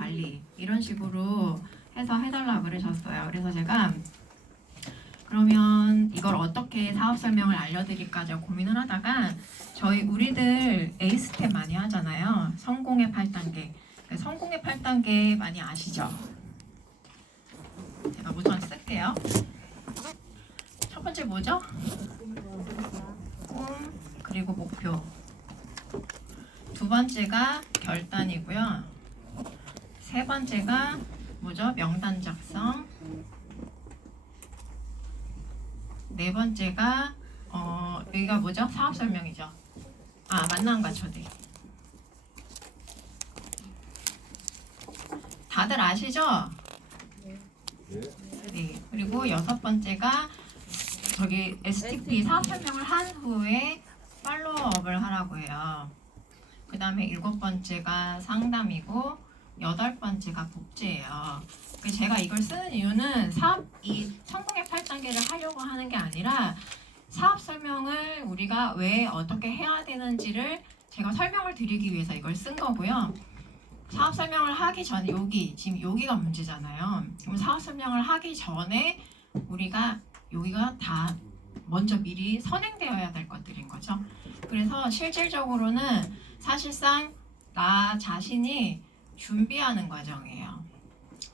관리 이런 식으로 해서 해달라고 그러셨어요. 그래서 제가 그러면 이걸 어떻게 사업 설명을 알려드릴까 제가 고민을 하다가 우리들 에이스텝 많이 하잖아요. 성공의 8단계. 성공의 8단계 많이 아시죠? 제가 우선 쓸게요. 첫 번째 뭐죠? 꿈 그리고 목표. 두 번째가 결단이고요. 세 번째가 뭐죠? 명단 작성. 네 번째가 여기가 뭐죠? 사업 설명이죠. 만남과 초대. 다들 아시죠? 네. 그리고 여섯 번째가 저기 STP 사업 설명을 한 후에 팔로우업을 하라고 해요. 그 다음에 일곱 번째가 상담이고 여덟 번째가 복제예요. 제가 이걸 쓰는 이유는 이 성공의 8단계를 하려고 하는 게 아니라 사업 설명을 우리가 왜 어떻게 해야 되는지를 제가 설명을 드리기 위해서 이걸 쓴 거고요. 사업 설명을 하기 전에 지금 여기가 문제잖아요. 그럼 사업 설명을 하기 전에 우리가 여기가 다 먼저 미리 선행되어야 될 것들인 거죠. 그래서 실질적으로는 사실상 나 자신이 준비하는 과정이에요.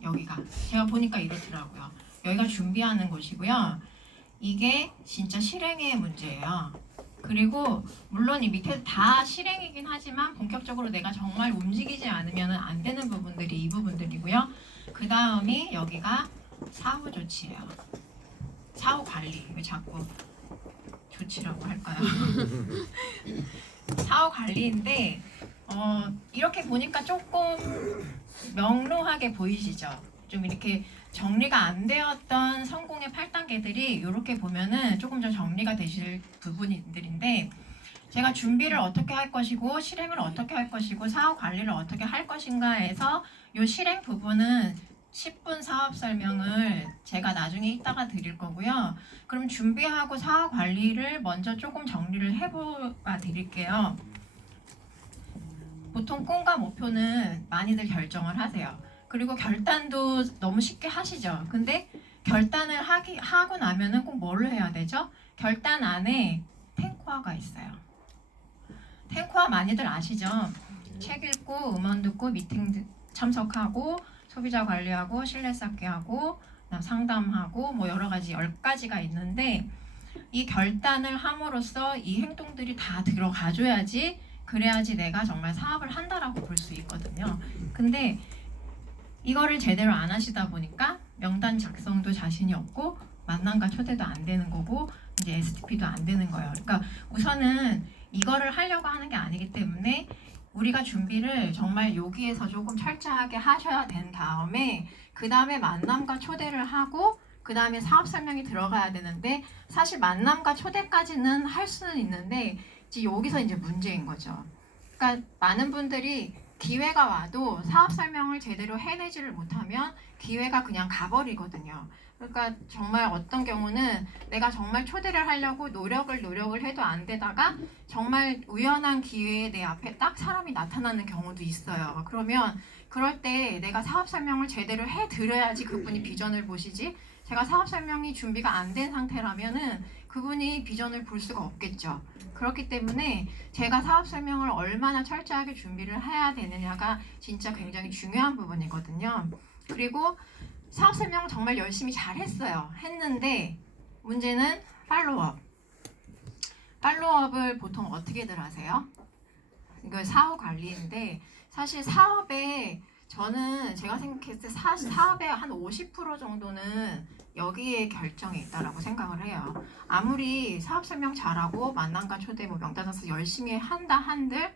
여기가 제가 보니까 이렇더라고요. 여기가 준비하는 곳이고요. 이게 진짜 실행의 문제예요. 그리고 물론 이 밑에 다 실행이긴 하지만 본격적으로 내가 정말 움직이지 않으면 안 되는 부분들이 이 부분들이고요. 그 다음이 여기가 사후 조치예요. 사후 관리. 왜 자꾸 조치라고 할까요? 사후 관리인데 이렇게 보니까 조금 명료하게 보이시죠? 좀 이렇게 정리가 안 되었던 성공의 8단계들이 이렇게 보면은 조금 더 정리가 되실 부분들인데 제가 준비를 어떻게 할 것이고 실행을 어떻게 할 것이고 사업 관리를 어떻게 할 것인가에서 이 실행 부분은 10분 사업 설명을 제가 나중에 이따가 드릴 거고요. 그럼 준비하고 사업 관리를 먼저 조금 정리를 해봐 드릴게요. 보통 꿈과 목표는 많이들 결정을 하세요. 그리고 결단도 너무 쉽게 하시죠. 근데 결단을 하고 나면은 꼭 뭘 해야 되죠? 결단 안에 탱코아가 있어요. 탱코아 많이들 아시죠? 책 읽고, 음원 듣고, 미팅 참석하고, 소비자 관리하고, 신뢰 쌓기 하고, 상담하고, 뭐 여러 가지 10가지가 있는데 이 결단을 함으로써 이 행동들이 다 들어가줘야지 그래야지 내가 정말 사업을 한다라고 볼 수 있거든요. 근데 이거를 제대로 안 하시다 보니까 명단 작성도 자신이 없고 만남과 초대도 안 되는 거고 이제 STP도 안 되는 거예요. 그러니까 우선은 이거를 하려고 하는 게 아니기 때문에 우리가 준비를 정말 여기에서 조금 철저하게 하셔야 된 다음에 그 다음에 만남과 초대를 하고 그 다음에 사업 설명이 들어가야 되는데 사실 만남과 초대까지는 할 수는 있는데 이제 여기서 이제 문제인 거죠. 그러니까 많은 분들이 기회가 와도 사업 설명을 제대로 해내지를 못하면 기회가 그냥 가버리거든요. 그러니까 정말 어떤 경우는 내가 정말 초대를 하려고 노력을 해도 안 되다가 정말 우연한 기회에 내 앞에 딱 사람이 나타나는 경우도 있어요. 그러면 그럴 때 내가 사업 설명을 제대로 해드려야지 그분이 비전을 보시지 제가 사업 설명이 준비가 안 된 상태라면은 그분이 비전을 볼 수가 없겠죠. 그렇기 때문에 제가 사업 설명을 얼마나 철저하게 준비를 해야 되느냐가 진짜 굉장히 중요한 부분이거든요. 그리고 사업 설명 정말 열심히 잘 했는데 문제는 팔로우업. 팔로우업을 보통 어떻게들 하세요? 이거 사후 관리인데 사실 사업에 저는 제가 생각했을 때 사업의 한 50% 정도는 여기에 결정이 있다라고 생각을 해요. 아무리 사업 설명 잘하고 만남과 초대 명단 작성 열심히 한들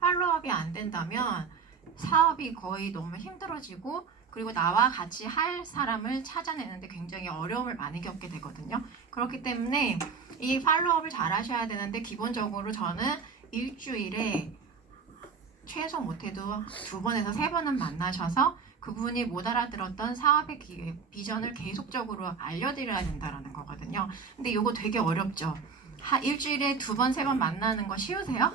팔로우업이 안 된다면 사업이 거의 너무 힘들어지고 그리고 나와 같이 할 사람을 찾아내는데 굉장히 어려움을 많이 겪게 되거든요. 그렇기 때문에 이 팔로우업을 잘 하셔야 되는데 기본적으로 저는 일주일에 최소 못해도 2번에서 3번은 만나셔서 그분이 못 알아들었던 사업의 비전을 계속적으로 알려드려야 된다는 거거든요. 근데 이거 되게 어렵죠. 일주일에 2번, 3번 만나는 거 쉬우세요?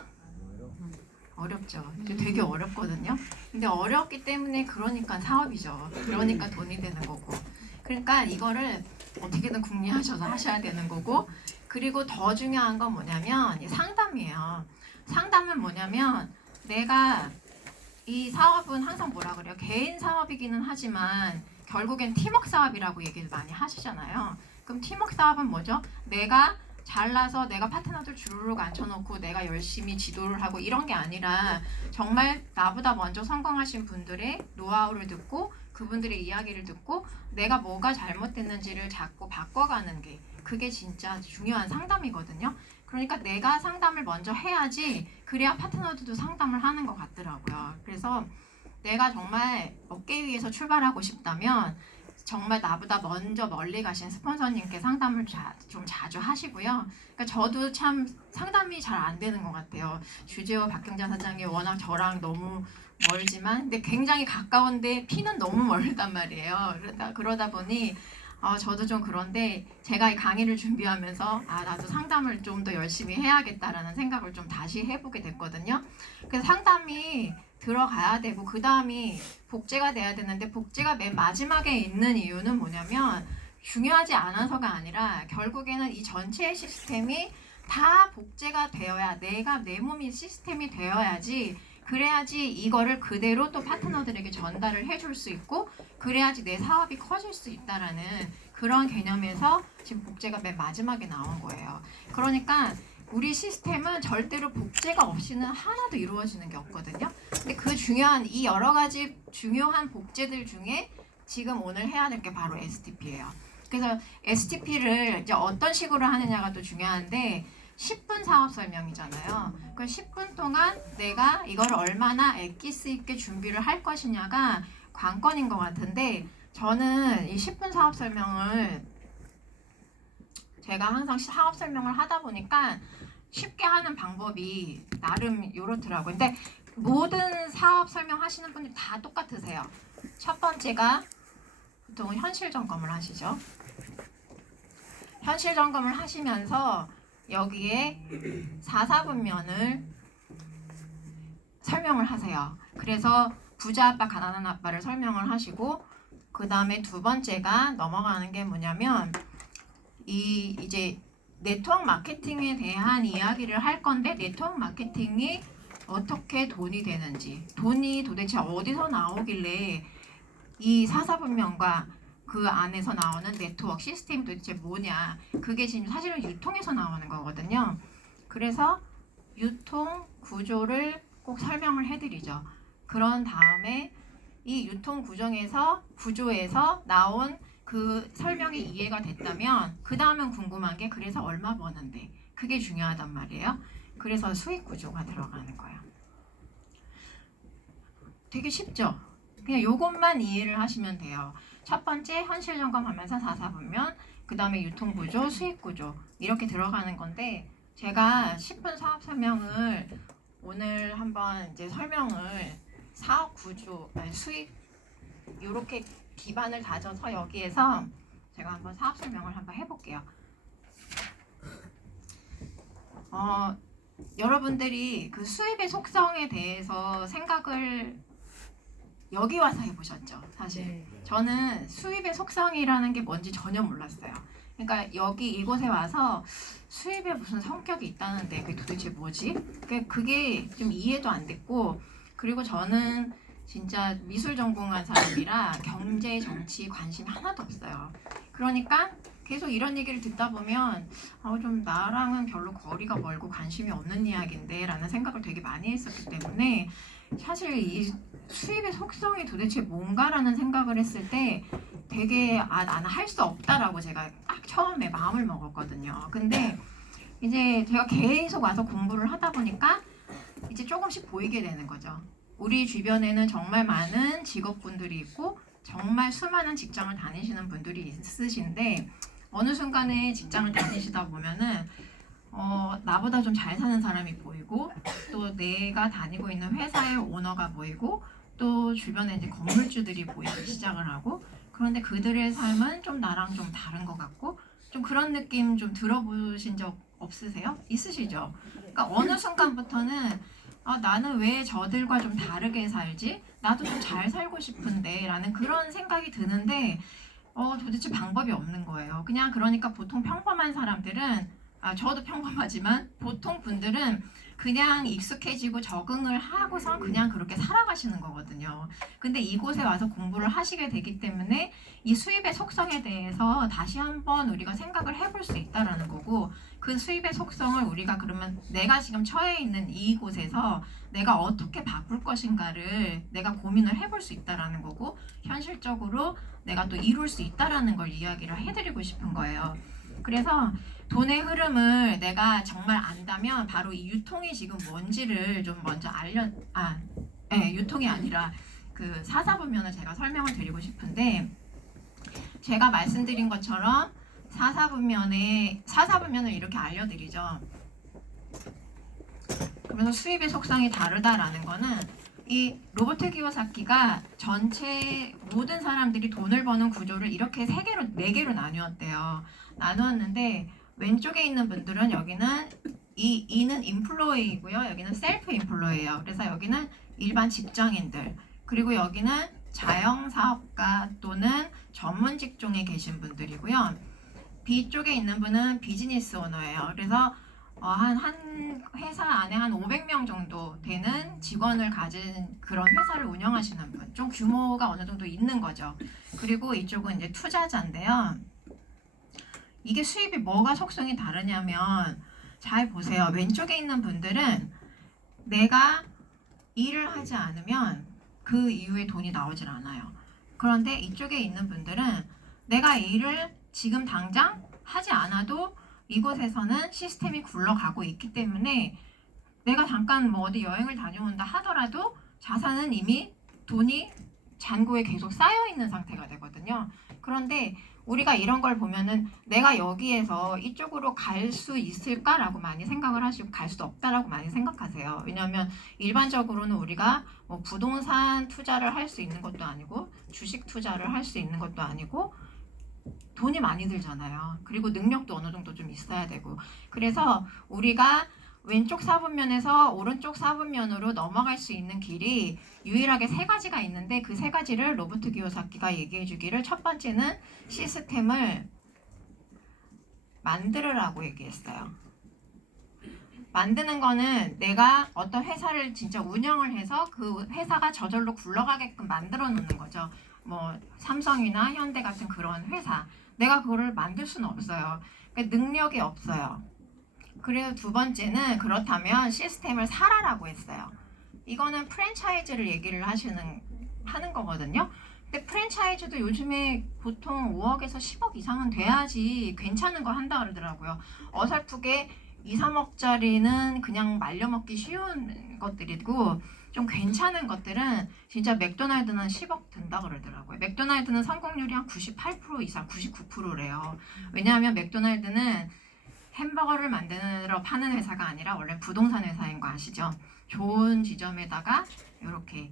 어렵죠. 이제 되게 어렵거든요. 근데 어렵기 때문에 그러니까 사업이죠. 그러니까 돈이 되는 거고. 그러니까 이거를 어떻게든 궁리하셔서 하셔야 되는 거고. 그리고 더 중요한 건 뭐냐면 이 상담이에요. 상담은 뭐냐면 내가 이 사업은 항상 뭐라 그래요? 개인 사업이기는 하지만 결국엔 팀워크 사업이라고 얘기를 많이 하시잖아요. 그럼 팀워크 사업은 뭐죠? 내가 잘나서 내가 파트너들 주르륵 앉혀놓고 내가 열심히 지도를 하고 이런 게 아니라 정말 나보다 먼저 성공하신 분들의 노하우를 듣고 그분들의 이야기를 듣고 내가 뭐가 잘못됐는지를 자꾸 바꿔가는 게 그게 진짜 중요한 상담이거든요. 그러니까 내가 상담을 먼저 해야지 그래야 파트너들도 상담을 하는 것 같더라고요. 그래서 내가 정말 어깨 위에서 출발하고 싶다면 정말 나보다 먼저 멀리 가신 스폰서님께 상담을 좀 자주 하시고요. 그러니까 저도 참 상담이 잘 안 되는 것 같아요. 주재호 박경자 사장이 워낙 저랑 너무 멀지만 근데 굉장히 가까운데 피는 너무 멀단 말이에요. 그러다 보니 저도 좀 그런데 제가 이 강의를 준비하면서 나도 상담을 좀 더 열심히 해야겠다라는 생각을 좀 다시 해보게 됐거든요. 그래서 상담이 들어가야 되고 그 다음이 복제가 돼야 되는데 복제가 맨 마지막에 있는 이유는 뭐냐면 중요하지 않아서가 아니라 결국에는 이 전체의 시스템이 다 복제가 되어야 내 몸이 시스템이 되어야지 그래야지 이거를 그대로 또 파트너들에게 전달을 해줄 수 있고 그래야지 내 사업이 커질 수 있다라는 그런 개념에서 지금 복제가 맨 마지막에 나온 거예요. 그러니까 우리 시스템은 절대로 복제가 없이는 하나도 이루어지는 게 없거든요. 근데 그 중요한 이 여러 가지 중요한 복제들 중에 지금 오늘 해야 될 게 바로 STP예요. 그래서 STP를 이제 어떤 식으로 하느냐가 또 중요한데 10분 사업 설명이잖아요. 그 10분 동안 내가 이걸 얼마나 엑기스 있게 준비를 할 것이냐가 관건인 것 같은데 저는 이 10분 사업 설명을 제가 항상 사업 설명을 하다 보니까 쉽게 하는 방법이 나름 이렇더라고요. 근데 모든 사업 설명하시는 분들이 다 똑같으세요. 첫 번째가 보통 현실 점검을 하시죠. 현실 점검을 하시면서 여기에 4사분면을 설명을 하세요. 그래서 부자 아빠, 가난한 아빠를 설명을 하시고 그 다음에 두 번째가 넘어가는 게 뭐냐면 이제 네트워크 마케팅에 대한 이야기를 할 건데 네트워크 마케팅이 어떻게 돈이 되는지 돈이 도대체 어디서 나오길래 이 4사분면과 그 안에서 나오는 네트워크 시스템이 도대체 뭐냐 그게 지금 사실은 유통에서 나오는 거거든요. 그래서 유통 구조를 꼭 설명을 해드리죠. 그런 다음에 이 유통 구조에서 나온 그 설명이 이해가 됐다면 그 다음은 궁금한 게 그래서 얼마 버는데 그게 중요하단 말이에요. 그래서 수익 구조가 들어가는 거예요. 되게 쉽죠? 그냥 요것만 이해를 하시면 돼요. 첫 번째 현실 점검하면서 4사분면, 그 다음에 유통 구조, 수익 구조 이렇게 들어가는 건데 제가 10분 사업 설명을 오늘 한번 이제 설명을 사업 구조, 수익 이렇게 기반을 다져서 여기에서 제가 한번 사업 설명을 한번 해볼게요. 여러분들이 그 수입의 속성에 대해서 생각을 여기 와서 해보셨죠? 사실 저는 수입의 속성이라는 게 뭔지 전혀 몰랐어요. 그러니까 여기 이곳에 와서 수입에 무슨 성격이 있다는데 그게 도대체 뭐지? 그게 좀 이해도 안 됐고 그리고 저는 진짜 미술 전공한 사람이라 경제, 정치 관심이 하나도 없어요. 그러니까 계속 이런 얘기를 듣다 보면 좀 나랑은 별로 거리가 멀고 관심이 없는 이야기인데 라는 생각을 되게 많이 했었기 때문에 사실 이 수입의 속성이 도대체 뭔가라는 생각을 했을 때 되게 나는 할 수 없다라고 제가 딱 처음에 마음을 먹었거든요. 근데 이제 제가 계속 와서 공부를 하다 보니까 이제 조금씩 보이게 되는 거죠. 우리 주변에는 정말 많은 직업군들이 있고 정말 수많은 직장을 다니시는 분들이 있으신데 어느 순간에 직장을 다니시다 보면은 나보다 좀 잘 사는 사람이 보이고 또 내가 다니고 있는 회사의 오너가 보이고 또 주변에 이제 건물주들이 보이기 시작을 하고 그런데 그들의 삶은 좀 나랑 좀 다른 것 같고 좀 그런 느낌 좀 들어보신 적 없으세요? 있으시죠? 그러니까 어느 순간부터는 나는 왜 저들과 좀 다르게 살지? 나도 좀 잘 살고 싶은데 라는 그런 생각이 드는데 도대체 방법이 없는 거예요. 그냥 그러니까 보통 평범한 사람들은 저도 평범하지만 보통 분들은 그냥 익숙해지고 적응을 하고선 그냥 그렇게 살아가시는 거거든요. 근데 이곳에 와서 공부를 하시게 되기 때문에 이 수입의 속성에 대해서 다시 한번 우리가 생각을 해볼 수 있다라는 거고, 그 수입의 속성을 우리가 그러면 내가 지금 처해 있는 이곳에서 내가 어떻게 바꿀 것인가를 내가 고민을 해볼 수 있다라는 거고, 현실적으로 내가 또 이룰 수 있다라는 걸 이야기를 해드리고 싶은 거예요. 그래서 돈의 흐름을 내가 정말 안다면 바로 이 유통이 지금 뭔지를 좀 먼저 유통이 아니라 그 사사분면을 제가 설명을 드리고 싶은데, 제가 말씀드린 것처럼 사사분면을 이렇게 알려드리죠. 그래서 수입의 속성이 다르다라는 거는 이 로버트 기요사키가 전체 모든 사람들이 돈을 버는 구조를 이렇게 네 개로 나누었는데 왼쪽에 있는 분들은 여기는 이는 인플로이고요. 여기는 셀프 인플로이예요. 그래서 여기는 일반 직장인들, 그리고 여기는 자영사업가 또는 전문 직종에 계신 분들이고요. B쪽에 있는 분은 비즈니스 오너예요. 그래서 한 회사 안에 한 500명 정도 되는 직원을 가진 그런 회사를 운영하시는 분, 좀 규모가 어느 정도 있는 거죠. 그리고 이쪽은 이제 투자자인데요. 이게 수입이 뭐가 속성이 다르냐면, 잘 보세요. 왼쪽에 있는 분들은 내가 일을 하지 않으면 그 이후에 돈이 나오질 않아요. 그런데 이쪽에 있는 분들은 내가 일을 지금 당장 하지 않아도 이곳에서는 시스템이 굴러가고 있기 때문에 내가 잠깐 뭐 어디 여행을 다녀온다 하더라도 자산은 이미 돈이 잔고에 계속 쌓여 있는 상태가 되거든요. 그런데 우리가 이런 걸 보면은 내가 여기에서 이쪽으로 갈 수 있을까라고 많이 생각을 하시고 갈 수도 없다라고 많이 생각하세요. 왜냐하면 일반적으로는 우리가 뭐 부동산 투자를 할 수 있는 것도 아니고 주식 투자를 할 수 있는 것도 아니고 돈이 많이 들잖아요. 그리고 능력도 어느 정도 좀 있어야 되고, 그래서 우리가 왼쪽 사분면에서 오른쪽 사분면으로 넘어갈 수 있는 길이 유일하게 세 가지가 있는데, 그 세 가지를 로버트 기요사키가 얘기해 주기를, 첫 번째는 시스템을 만들으라고 얘기했어요. 만드는 거는 내가 어떤 회사를 진짜 운영을 해서 그 회사가 저절로 굴러가게끔 만들어 놓는 거죠. 뭐 삼성이나 현대 같은 그런 회사, 내가 그거를 만들 수는 없어요. 그러니까 능력이 없어요. 그래서 두 번째는 그렇다면 시스템을 사라라고 했어요. 이거는 프랜차이즈를 얘기를 하는 거거든요. 근데 프랜차이즈도 요즘에 보통 5억에서 10억 이상은 돼야지 괜찮은 거 한다 그러더라고요. 어설프게 2, 3억짜리는 그냥 말려먹기 쉬운 것들이고, 좀 괜찮은 것들은 진짜 맥도날드는 10억 든다 그러더라고요. 맥도날드는 성공률이 한 98% 이상, 99%래요. 왜냐하면 맥도날드는 햄버거를 만들어 파는 회사가 아니라 원래 부동산 회사인 거 아시죠? 좋은 지점에다가 이렇게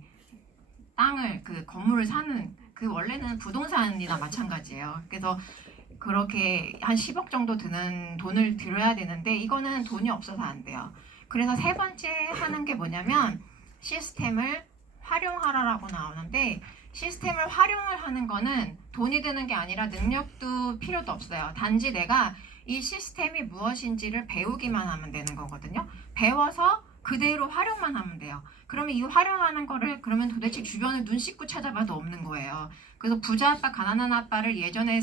땅을, 그 건물을 사는, 그 원래는 부동산이나 마찬가지예요. 그래서 그렇게 한 10억 정도 드는 돈을 들여야 되는데 이거는 돈이 없어서 안 돼요. 그래서 세 번째 하는 게 뭐냐면 시스템을 활용하라라고 나오는데, 시스템을 활용을 하는 거는 돈이 드는 게 아니라 능력도 필요도 없어요. 단지 내가 이 시스템이 무엇인지를 배우기만 하면 되는 거거든요. 배워서 그대로 활용만 하면 돼요. 그러면 이 활용하는 거를 그러면 도대체 주변을 눈 씻고 찾아봐도 없는 거예요. 그래서 부자 아빠, 가난한 아빠를 예전에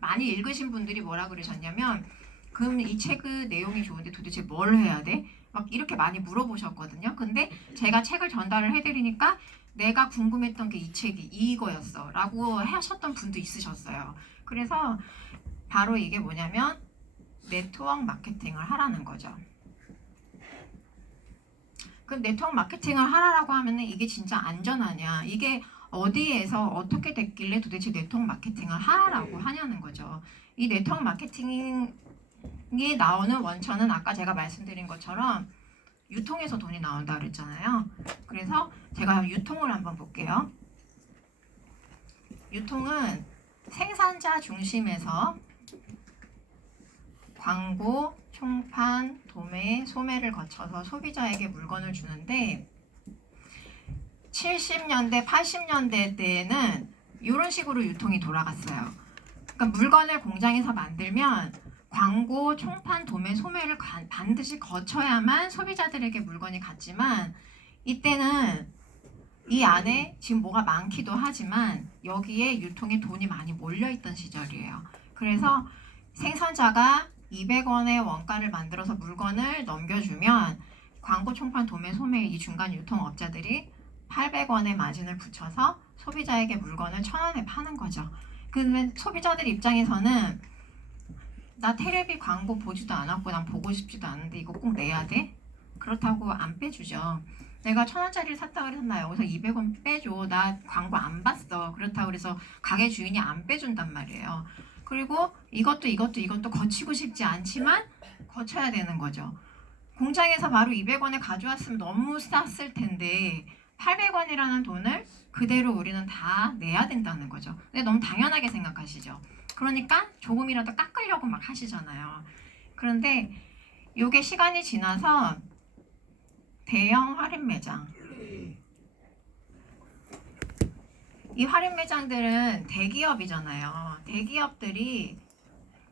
많이 읽으신 분들이 뭐라 그러셨냐면, 그럼 이 책의 내용이 좋은데 도대체 뭘 해야 돼? 막 이렇게 많이 물어보셨거든요. 근데 제가 책을 전달을 해드리니까 내가 궁금했던 게 이 책이 이거였어 라고 하셨던 분도 있으셨어요. 그래서 바로 이게 뭐냐면 네트워크 마케팅을 하라는 거죠. 그럼 네트워크 마케팅을 하라고 하면은 이게 진짜 안전하냐? 이게 어디에서 어떻게 됐길래 도대체 네트워크 마케팅을 하라고 하냐는 거죠. 이 네트워크 마케팅이 나오는 원천은 아까 제가 말씀드린 것처럼 유통에서 돈이 나온다 그랬잖아요. 그래서 제가 유통을 한번 볼게요. 유통은 생산자 중심에서 광고, 총판, 도매, 소매를 거쳐서 소비자에게 물건을 주는데 70년대, 80년대 때에는 이런 식으로 유통이 돌아갔어요. 그러니까 물건을 공장에서 만들면 광고, 총판, 도매, 소매를 반드시 거쳐야만 소비자들에게 물건이 갔지만 이때는 이 안에 지금 뭐가 많기도 하지만 여기에 유통에 돈이 많이 몰려있던 시절이에요. 그래서 생산자가 200원의 원가를 만들어서 물건을 넘겨주면 광고, 총판, 도매, 소매 이 중간 유통업자들이 800원의 마진을 붙여서 소비자에게 물건을 1,000원에 파는 거죠. 근데 소비자들 입장에서는 나 테레비 광고 보지도 않았고 난 보고 싶지도 않은데 이거 꼭 내야 돼? 그렇다고 안 빼주죠. 내가 1,000원짜리를 샀다 그래서 나 여기서 200원 빼줘. 나 광고 안 봤어. 그렇다고 그래서 가게 주인이 안 빼준단 말이에요. 그리고 이것도 거치고 싶지 않지만 거쳐야 되는 거죠. 공장에서 바로 200원에 가져왔으면 너무 쌌을 텐데 800원이라는 돈을 그대로 우리는 다 내야 된다는 거죠. 근데 너무 당연하게 생각하시죠. 그러니까 조금이라도 깎으려고 막 하시잖아요. 그런데 이게 시간이 지나서 대형 할인 매장, 이 할인 매장들은 대기업이잖아요. 대기업들이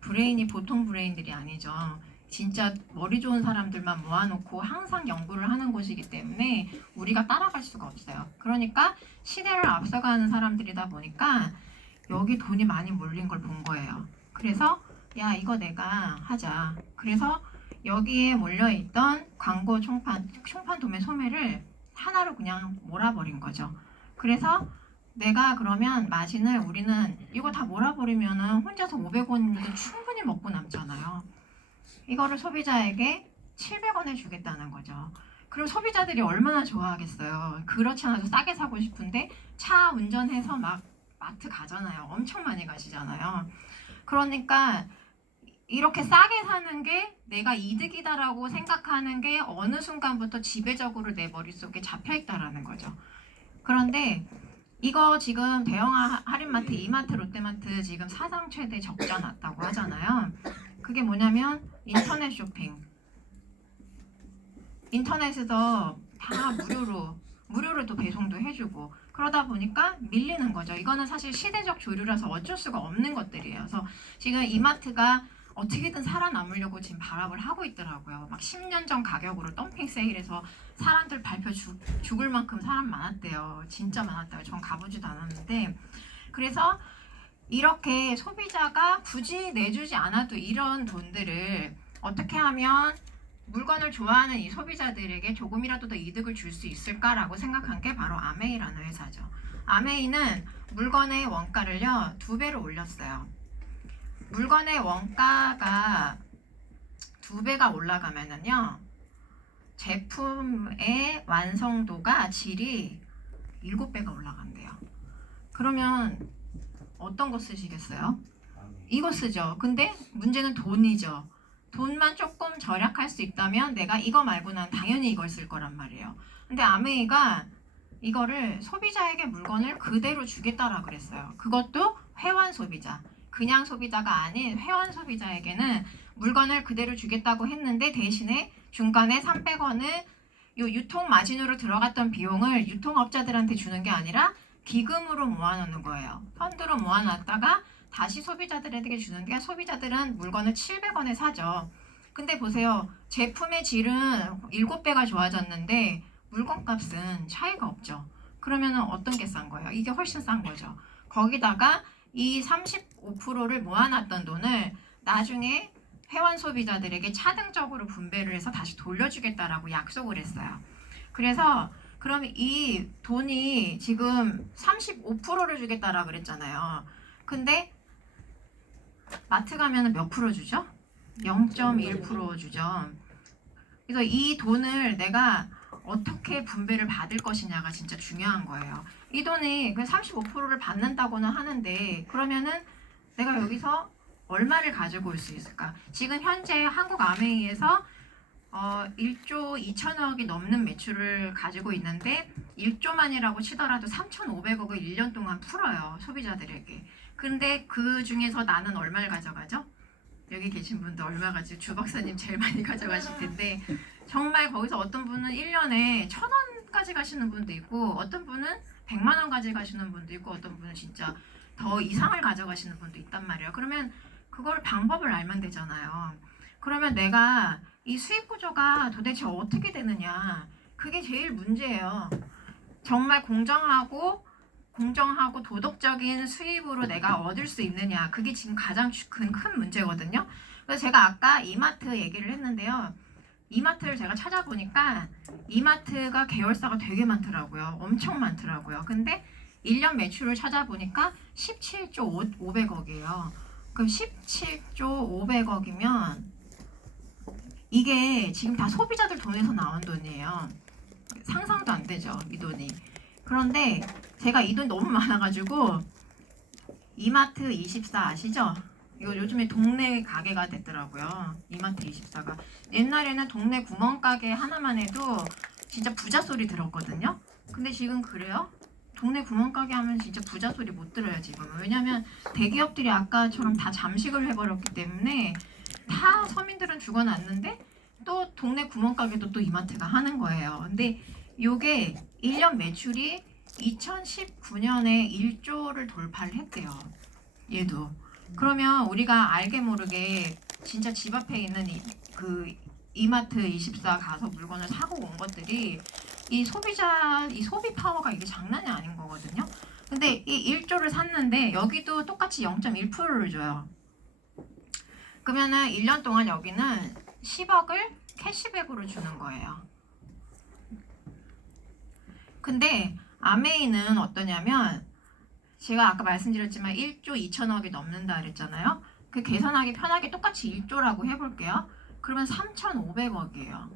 브레인이 보통 브레인들이 아니죠. 진짜 머리 좋은 사람들만 모아놓고 항상 연구를 하는 곳이기 때문에 우리가 따라갈 수가 없어요. 그러니까 시대를 앞서가는 사람들이다 보니까 여기 돈이 많이 몰린 걸 본 거예요. 그래서 야 이거 내가 하자. 그래서 여기에 몰려있던 광고, 총판, 도매, 소매를 하나로 그냥 몰아버린 거죠. 그래서 내가 그러면 마진을 우리는 이거 다 몰아버리면은 혼자서 500원이면 충분히 먹고 남잖아요. 이거를 소비자에게 700원에 주겠다는 거죠. 그럼 소비자들이 얼마나 좋아하겠어요. 그렇지 않아도 싸게 사고 싶은데 차 운전해서 막 마트 가잖아요. 엄청 많이 가시잖아요. 그러니까 이렇게 싸게 사는 게 내가 이득이다라고 생각하는 게 어느 순간부터 지배적으로 내 머릿속에 잡혀있다라는 거죠. 그런데 이거 지금 대형 할인마트, 이마트, 롯데마트 지금 사상 최대 적자 났다고 하잖아요. 그게 뭐냐면 인터넷 쇼핑. 인터넷에서 다 무료로 또 배송도 해주고 그러다 보니까 밀리는 거죠. 이거는 사실 시대적 조류라서 어쩔 수가 없는 것들이에요. 그래서 지금 이마트가 어떻게든 살아남으려고 지금 발악을 하고 있더라고요. 막 10년 전 가격으로 덤핑 세일해서 사람들 발표 죽을 만큼 사람 많았대요. 진짜 많았대요. 전 가보지도 않았는데 그래서 이렇게 소비자가 굳이 내주지 않아도 이런 돈들을 어떻게 하면 물건을 좋아하는 이 소비자들에게 조금이라도 더 이득을 줄 수 있을까라고 생각한 게 바로 아메이라는 회사죠. 아메이는 물건의 원가를요 2배로 올렸어요. 물건의 원가가 2배가 올라가면은요 제품의 완성도가 질이 7배가 올라간대요. 그러면 어떤 거 쓰시겠어요? 이거 쓰죠. 근데 문제는 돈이죠. 돈만 조금 절약할 수 있다면 내가 이거 말고는 당연히 이걸 쓸 거란 말이에요. 근데 아메이가 이거를 소비자에게 물건을 그대로 주겠다라 그랬어요. 그것도 회원 소비자. 그냥 소비자가 아닌 회원 소비자에게는 물건을 그대로 주겠다고 했는데 대신에 중간에 300원을 요 유통 마진으로 들어갔던 비용을 유통업자들한테 주는 게 아니라 기금으로 모아놓는 거예요. 펀드로 모아놨다가 다시 소비자들에게 주는 게 소비자들은 물건을 700원에 사죠. 근데 보세요. 제품의 질은 7배가 좋아졌는데 물건값은 차이가 없죠. 그러면 어떤 게 싼 거예요? 이게 훨씬 싼 거죠. 거기다가 이 35%를 모아놨던 돈을 나중에 회원 소비자들에게 차등적으로 분배를 해서 다시 돌려주겠다라고 약속을 했어요. 그래서 그럼 이 돈이 지금 35%를 주겠다라 그랬잖아요. 근데 마트 가면은 몇 프로 주죠? 0.1% 주죠. 그래서 이 돈을 내가 어떻게 분배를 받을 것이냐가 진짜 중요한 거예요. 이 돈이 그 35%를 받는다고는 하는데 그러면은 내가 여기서 얼마를 가지고 올 수 있을까? 지금 현재 한국 아메이에서 1조 2천억이 넘는 매출을 가지고 있는데 1조만이라고 치더라도 3,500억을 1년 동안 풀어요. 소비자들에게. 근데 그 중에서 나는 얼마를 가져가죠? 여기 계신 분도 얼마 가지고 주 박사님 제일 많이 가져가실 텐데 정말 거기서 어떤 분은 1년에 1,000원까지 가시는 분도 있고 어떤 분은 100만 원까지 가시는 분도 있고 어떤 분은 진짜 더 이상을 가져가시는 분도 있단 말이에요. 그러면 그걸 방법을 알면 되잖아요. 그러면 내가 이 수입 구조가 도대체 어떻게 되느냐, 그게 제일 문제예요. 정말 공정하고 도덕적인 수입으로 내가 얻을 수 있느냐, 그게 지금 가장 큰 문제거든요. 그래서 제가 아까 이마트 얘기를 했는데요. 이마트를 제가 찾아보니까 이마트가 계열사가 되게 많더라고요. 엄청 많더라고요. 근데 1년 매출을 찾아보니까 17조 500억이에요. 그럼 17조 500억이면 이게 지금 다 소비자들 돈에서 나온 돈이에요. 상상도 안 되죠, 이 돈이. 그런데 제가 이 돈이 너무 많아가지고 이마트 24 아시죠? 이거 요즘에 동네 가게가 됐더라고요. 이마트 24가. 옛날에는 동네 구멍가게 하나만 해도 진짜 부자 소리 들었거든요. 근데 지금 그래요? 동네 구멍가게 하면 진짜 부자 소리 못 들어요 지금은. 왜냐면 대기업들이 아까처럼 다 잠식을 해버렸기 때문에 다 서민들은 죽어났는데 또 동네 구멍가게도 또 이마트가 하는 거예요. 근데 요게 1년 매출이 2019년에 1조를 돌파를 했대요. 얘도. 그러면 우리가 알게 모르게 진짜 집 앞에 있는 그 이마트 24 가서 물건을 사고 온 것들이 이 소비 파워가 이게 장난이 아닌 거거든요. 근데 이 1조를 샀는데 여기도 똑같이 0.1%를 줘요. 그러면은 1년 동안 여기는 10억을 캐시백으로 주는 거예요. 근데 아메이는 어떠냐면 제가 아까 말씀드렸지만 1조 2천억이 넘는다 그랬잖아요. 그 계산하기 편하게 똑같이 1조라고 해볼게요. 그러면 3,500억이에요.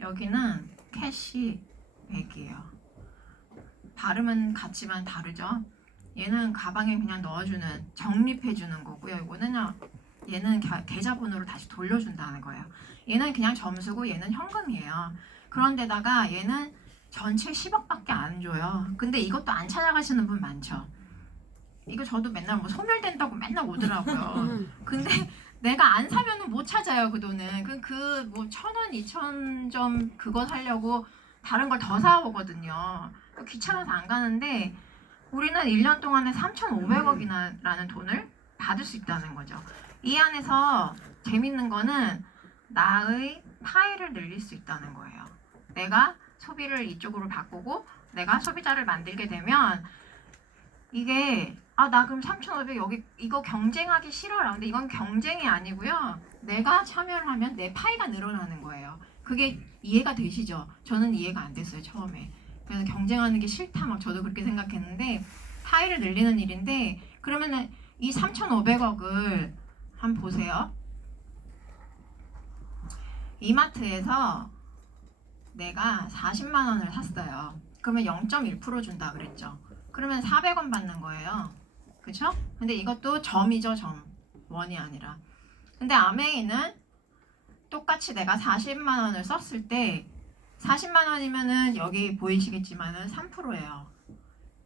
여기는 캐시백이에요. 발음은 같지만 다르죠. 얘는 가방에 그냥 넣어주는, 적립해주는 거고요. 이거는요, 얘는 계좌번호를 다시 돌려준다는 거예요. 얘는 그냥 점수고 얘는 현금이에요. 그런데다가 얘는 전체 10억밖에 안 줘요. 근데 이것도 안 찾아가시는 분 많죠. 이거 저도 맨날 뭐 소멸된다고 맨날 오더라고요. 근데 내가 안 사면은 못 찾아요, 그 돈은. 그 뭐 1,000원, 2,000점 그거 사려고 다른 걸 더 사오거든요. 귀찮아서 안 가는데 우리는 1년 동안에 3,500억이나라는 돈을 받을 수 있다는 거죠. 이 안에서 재밌는 거는 나의 파이를 늘릴 수 있다는 거예요. 내가 소비를 이쪽으로 바꾸고 내가 소비자를 만들게 되면 이게 나 그럼 3,500 여기 이거 경쟁하기 싫어라. 근데 이건 경쟁이 아니고요. 내가 참여를 하면 내 파이가 늘어나는 거예요. 그게 이해가 되시죠? 저는 이해가 안 됐어요, 처음에. 그래서 경쟁하는 게 싫다 막 저도 그렇게 생각했는데 파이를 늘리는 일인데 그러면은 이 3,500억을 한번 보세요. 이마트에서 내가 40만 원을 샀어요. 그러면 0.1% 준다 그랬죠. 그러면 400원 받는 거예요. 그쵸? 근데 이것도 점이죠, 점. 원이 아니라. 근데 아메이는 똑같이 내가 40만 원을 썼을 때 40만 원이면은 여기 보이시겠지만은 3%예요.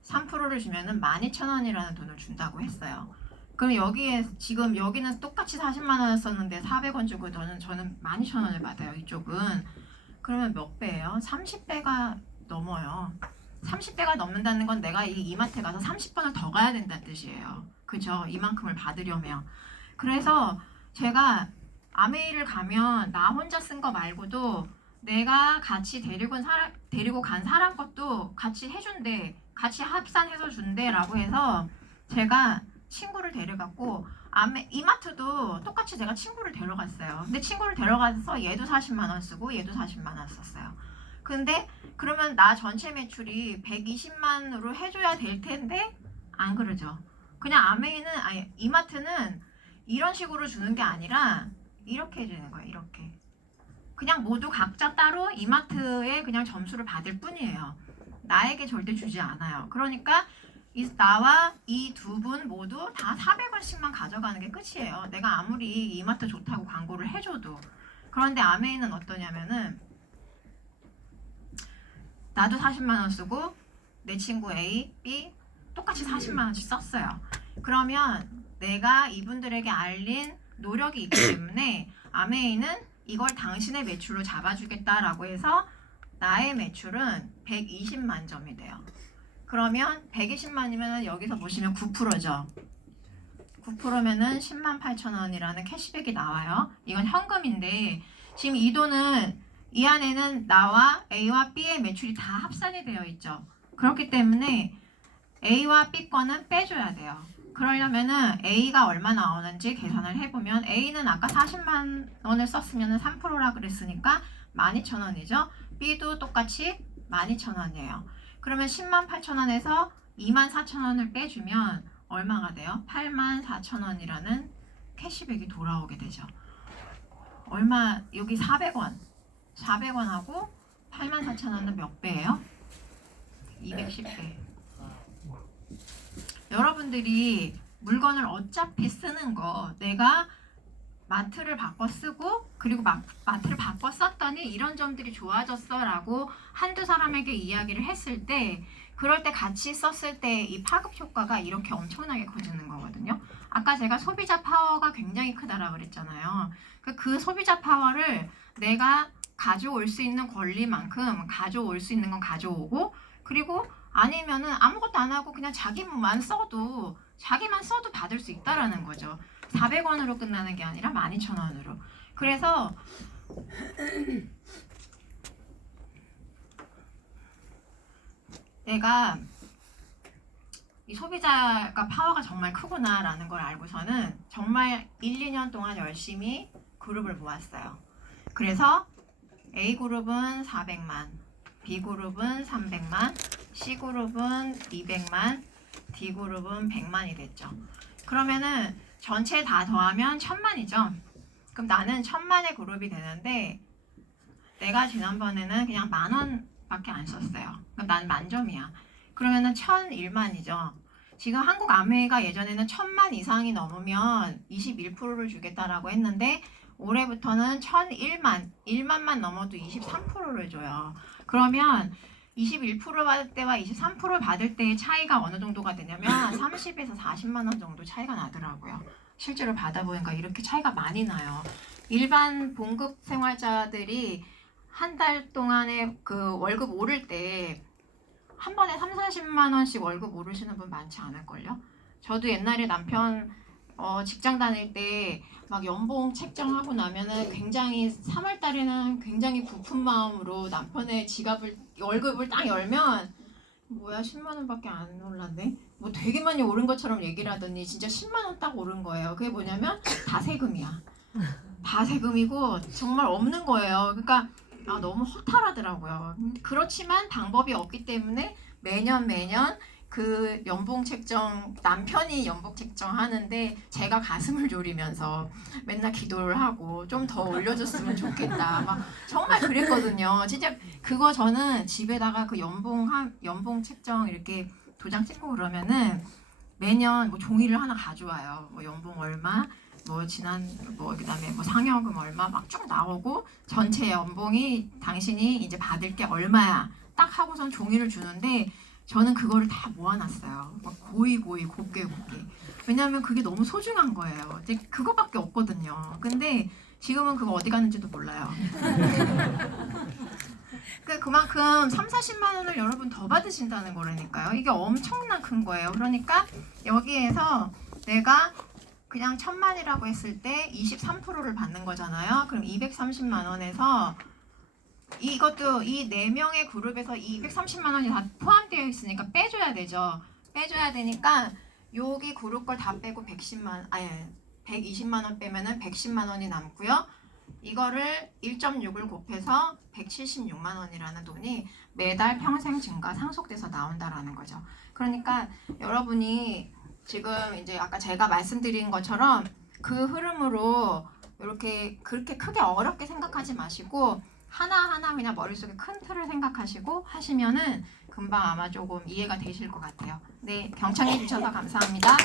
3%를 주면은 12,000원이라는 돈을 준다고 했어요. 그럼 여기에 지금 여기는 똑같이 40만 원을 썼는데 400원 주고 저는 12,000원을 받아요. 이쪽은. 그러면 몇 배예요? 30배가 넘어요. 30배가 넘는다는 건 내가 이 이마트에 가서 30번을 더 가야 된다는 뜻이에요. 그죠? 이만큼을 받으려면. 그래서 제가 아메이를 가면 나 혼자 쓴 거 말고도 내가 같이 데리고 간 사람 것도 같이 해준대. 같이 합산해서 준대라고 해서 제가 친구를 데려갔고 이마트도 똑같이 제가 친구를 데려갔어요. 근데 친구를 데려가서 얘도 40만 원 쓰고 얘도 40만 원 썼어요. 근데 그러면 나 전체 매출이 120만으로 해줘야 될 텐데 안 그러죠. 그냥 이마트는 이런 식으로 주는 게 아니라 이렇게 해주는 거예요. 이렇게. 그냥 모두 각자 따로 이마트에 그냥 점수를 받을 뿐이에요. 나에게 절대 주지 않아요. 그러니까 나와 이 두 분 모두 다 400원씩만 가져가는 게 끝이에요. 내가 아무리 이마트 좋다고 광고를 해줘도. 그런데 아메이는 어떠냐면은 나도 40만 원 쓰고 내 친구 A, B 똑같이 40만 원씩 썼어요. 그러면 내가 이분들에게 알린 노력이 있기 때문에 아메이는 이걸 당신의 매출로 잡아주겠다라고 해서 나의 매출은 120만 점이 돼요. 그러면 120만이면 여기서 보시면 9%죠. 9%면은 10만 8천 원이라는 캐시백이 나와요. 이건 현금인데 지금 이 돈은 이 안에는 나와 A와 B의 매출이 다 합산이 되어 있죠. 그렇기 때문에 A와 B 거는 빼줘야 돼요. 그러려면은 A가 얼마 나오는지 계산을 해보면 A는 아까 40만 원을 썼으면 3%라 그랬으니까 12,000원이죠. B도 똑같이 12,000원이에요. 그러면 10만 8천 원에서 2만 4천 원을 빼주면 얼마가 돼요? 8만 4천 원이라는 캐시백이 돌아오게 되죠. 얼마? 여기 400원. 400원하고 8만 4천 원은 몇 배예요? 210배. 여러분들이 물건을 어차피 쓰는 거 내가 마트를 바꿔 쓰고 그리고 마트를 바꿔 썼더니 이런 점들이 좋아졌어 라고 한두 사람에게 이야기를 했을 때 그럴 때 같이 썼을 때 이 파급 효과가 이렇게 엄청나게 커지는 거거든요. 아까 제가 소비자 파워가 굉장히 크다라고 그랬잖아요. 그 소비자 파워를 내가 가져올 수 있는 권리만큼 가져올 수 있는 건 가져오고 그리고 아니면은 아무것도 안 하고 그냥 자기만 써도 받을 수 있다라는 거죠. 400원으로 끝나는 게 아니라 12,000원으로. 그래서 내가 이 소비자가 파워가 정말 크구나라는 걸 알고서는 정말 1, 2년 동안 열심히 그룹을 모았어요. 그래서 A그룹은 400만, B그룹은 300만, C그룹은 200만, D그룹은 100만이 됐죠. 그러면은 전체 다 더하면 1000만이죠. 그럼 나는 1000만의 그룹이 되는데 내가 지난번에는 그냥 10,000원밖에 안 썼어요. 그럼 난 만점이야. 그러면은 1001만이죠. 지금 한국 아메이가 예전에는 1000만 이상이 넘으면 21%를 주겠다라고 했는데 올해부터는 1만만 넘어도 23%를 줘요. 그러면 21% 받을 때와 23% 받을 때의 차이가 어느 정도가 되냐면 30에서 40만 원 정도 차이가 나더라고요. 실제로 받아보니까 이렇게 차이가 많이 나요. 일반 봉급 생활자들이 한 달 동안에 그 월급 오를 때 한 번에 3, 40만 원씩 월급 오르시는 분 많지 않을걸요? 저도 옛날에 남편 직장 다닐 때 막 연봉 책정하고 나면은 굉장히 3월 달에는 굉장히 부푼 마음으로 남편의 월급을 딱 열면 뭐야 10만 원밖에 안 올랐네? 뭐 되게 많이 오른 것처럼 얘기를 하더니 진짜 10만 원 딱 오른 거예요. 그게 뭐냐면 다 세금이야. 다 세금이고 정말 없는 거예요. 그러니까 너무 허탈하더라고요. 그렇지만 방법이 없기 때문에 매년 그 연봉 책정 남편이 연봉 책정하는데 제가 가슴을 졸이면서 맨날 기도를 하고 좀 더 올려줬으면 좋겠다 막 정말 그랬거든요. 진짜 그거 저는 집에다가 그 연봉 책정 이렇게 도장 찍고 그러면은 매년 뭐 종이를 하나 가져와요. 뭐 연봉 얼마 그다음에 뭐 상여금 얼마 막 쭉 나오고 전체 연봉이 당신이 이제 받을 게 얼마야 딱 하고선 종이를 주는데 저는 그거를 다 모아놨어요. 막 곱게. 왜냐하면 그게 너무 소중한 거예요. 이제 그거밖에 없거든요. 근데 지금은 그거 어디 갔는지도 몰라요. 그만큼 3, 40만 원을 여러분 더 받으신다는 거라니까요. 이게 엄청난 큰 거예요. 그러니까 여기에서 내가 그냥 1000만이라고 했을 때 23%를 받는 거잖아요. 그럼 230만 원에서 이것도 이 4명의 그룹에서 230만 원이 다 포함되어 있으니까 빼줘야 되죠. 빼줘야 되니까 여기 그룹 걸 다 빼고 120만 원 빼면은 110만 원이 남고요. 이거를 1.6을 곱해서 176만 원이라는 돈이 매달 평생 증가 상속돼서 나온다라는 거죠. 그러니까 여러분이 지금 이제 아까 제가 말씀드린 것처럼 그 흐름으로 이렇게 그렇게 크게 어렵게 생각하지 마시고 하나하나 그냥 머릿속에 큰 틀을 생각하시고 하시면은 금방 아마 조금 이해가 되실 것 같아요. 네, 경청해 주셔서 감사합니다.